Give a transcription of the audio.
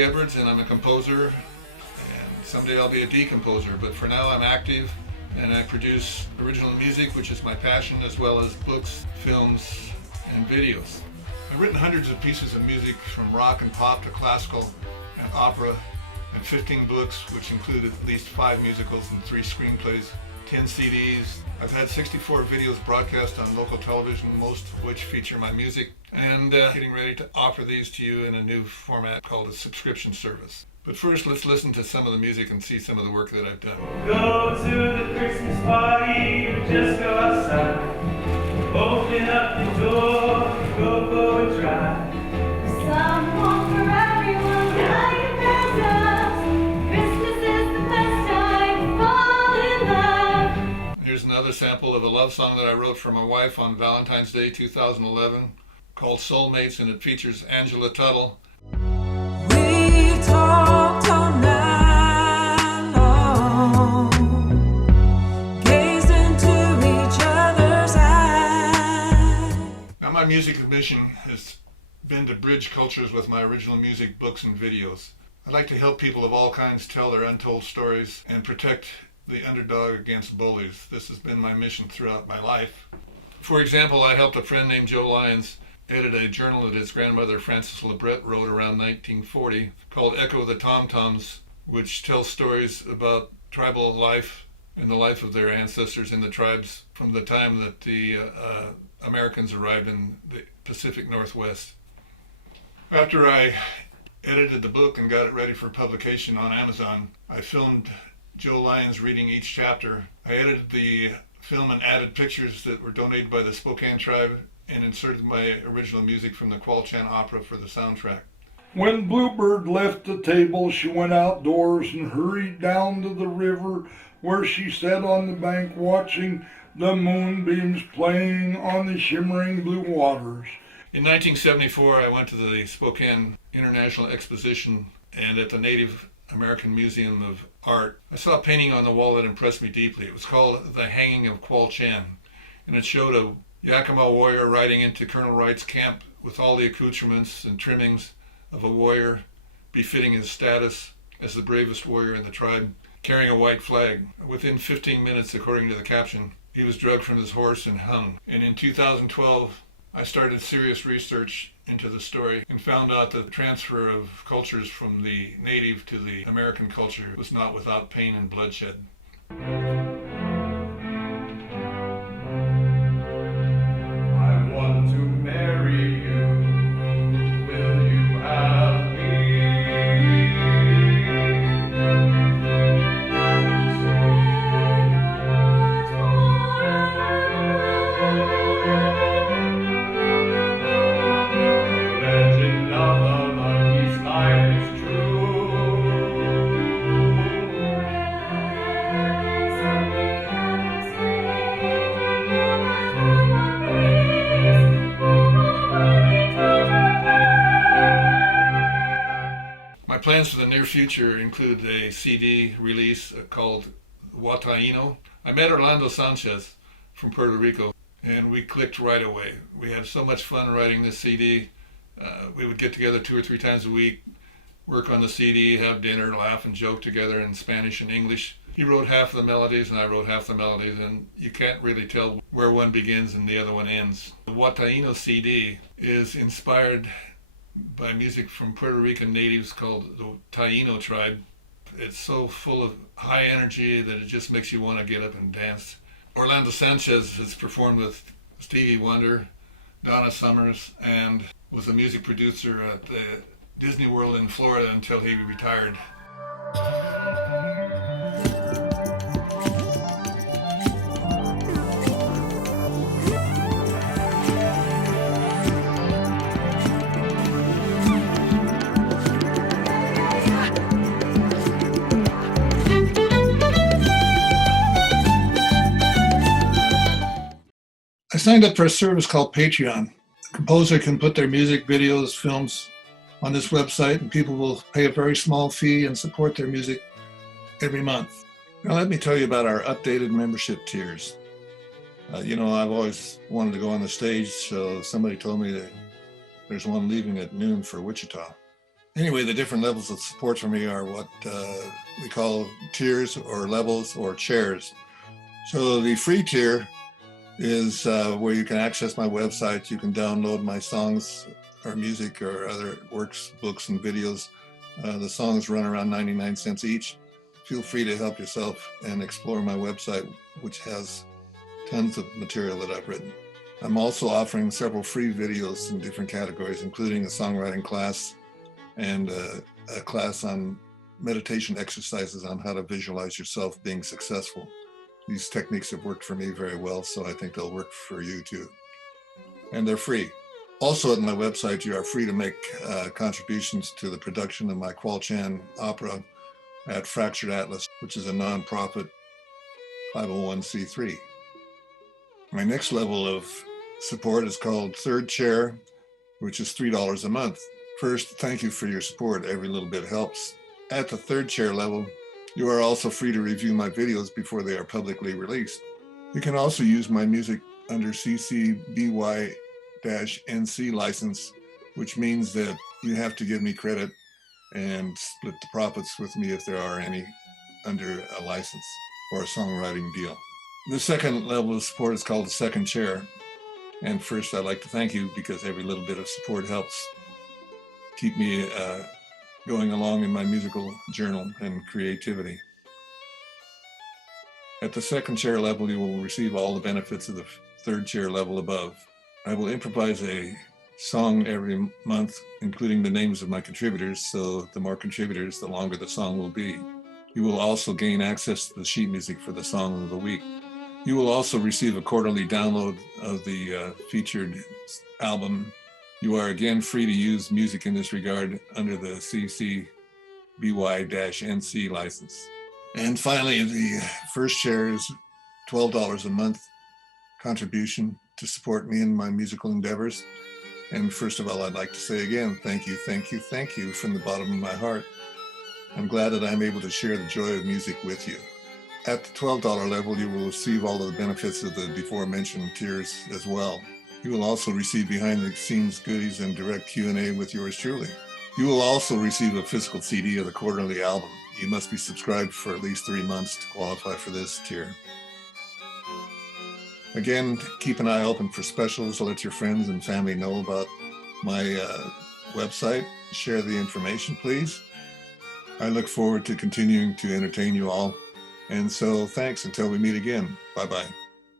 Ray Edwards, and I'm a composer, and someday I'll be a decomposer, but for now I'm active and I produce original music, which is my passion, as well as books, films, and videos. I've written hundreds of pieces of music from rock and pop to classical and opera, and 15 books, which include at least 5 musicals and 3 screenplays, 10 CDs. I've had 64 videos broadcast on local television, most of which feature my music, and getting ready to offer these to you in a new format called a subscription service. But first, let's listen to some of the music and see some of the work that I've done. Go to the Christmas party or just go outside. Open up the door, go for a drive. Someone for everyone, buy your presents. Christmas is the best time to fall in love. Here's another sample of a love song that I wrote for my wife on Valentine's Day 2011 called Soulmates, and it features Angela Tuttle. We talked all night long, gazed into each other's eyes. Now, my music mission has been to bridge cultures with my original music, books, and videos. I'd like to help people of all kinds tell their untold stories and protect the underdog against bullies. This has been my mission throughout my life. For example, I helped a friend named Joe Lyons edit a journal that his grandmother Frances LeBret wrote around 1940 called Echo of the Tom-Toms, which tells stories about tribal life and the life of their ancestors in the tribes from the time that the Americans arrived in the Pacific Northwest. After I edited the book and got it ready for publication on Amazon, I filmed Joe Lyons reading each chapter. I edited the film and added pictures that were donated by the Spokane tribe and inserted my original music from the Qualchan opera for the soundtrack. When Bluebird left the table, she went outdoors and hurried down to the river, where she sat on the bank watching the moonbeams playing on the shimmering blue waters. In 1974, I went to the Spokane International Exposition, and at the Native American Museum of Art, I saw a painting on the wall that impressed me deeply. It was called The Hanging of Qualchan, and it showed a Yakima warrior riding into Colonel Wright's camp with all the accoutrements and trimmings of a warrior befitting his status as the bravest warrior in the tribe, carrying a white flag. Within 15 minutes, according to the caption, he was dragged from his horse and hung. And in 2012, I started serious research into the story and found out that the transfer of cultures from the native to the American culture was not without pain and bloodshed. I want to marry you. Will you have me? Legend of the monkey's life is true. My plans for the near future include a CD release called Wataino. I met Orlando Sanchez from Puerto Rico, and we clicked right away. We had so much fun writing this CD. We would get together 2 or 3 times a week, work on the CD, have dinner, laugh and joke together in Spanish and English. He wrote half the melodies and I wrote half the melodies, and you can't really tell where one begins and the other one ends. The Wataino CD is inspired by music from Puerto Rican natives called the Taino tribe. It's so full of high energy that it just makes you want to get up and dance. Orlando Sanchez has performed with Stevie Wonder, Donna Summers, and was a music producer at the Disney World in Florida until he retired. I signed up for a service called Patreon. A composer can put their music, videos, films on this website, and people will pay a very small fee and support their music every month. Now let me tell you about our updated membership tiers. I've always wanted to go on the stage, so somebody told me that there's one leaving at noon for Wichita. Anyway, the different levels of support for me are what we call tiers or levels or chairs. So the free tier is where you can access my website. You can download my songs or music or other works, books, and videos. The songs run around 99 cents each. Feel free to help yourself and explore my website, which has tons of material that I've written. I'm also offering several free videos in different categories, including a songwriting class and a class on meditation exercises on how to visualize yourself being successful. These techniques have worked for me very well, so I think they'll work for you too. And they're free. Also, at my website, you are free to make contributions to the production of my Qualchan opera at Fractured Atlas, which is a nonprofit 501c3. My next level of support is called Third Chair, which is $3 a month. First, thank you for your support. Every little bit helps. At the third chair level, you are also free to review my videos before they are publicly released. You can also use my music under CC BY-NC license, which means that you have to give me credit and split the profits with me if there are any under a license or a songwriting deal. The second level of support is called the second chair. And first, I'd like to thank you because every little bit of support helps keep me going along in my musical journal and creativity. At the second chair level, you will receive all the benefits of the third chair level above. I will improvise a song every month, including the names of my contributors, so the more contributors, the longer the song will be. You will also gain access to the sheet music for the song of the week. You will also receive a quarterly download of the featured album. You are again free to use music in this regard under the CC BY-NC license. And finally, the first chair is $12 a month contribution to support me in my musical endeavors. And first of all, I'd like to say again, thank you, thank you, thank you from the bottom of my heart. I'm glad that I'm able to share the joy of music with you. At the $12 level, you will receive all of the benefits of the before mentioned tiers as well. You will also receive behind the scenes goodies and direct Q&A with yours truly. You will also receive a physical CD of the quarterly album. You must be subscribed for at least 3 months to qualify for this tier. Again, keep an eye open for specials. Let your friends and family know about my website. Share the information, please. I look forward to continuing to entertain you all. And so thanks until we meet again. Bye-bye.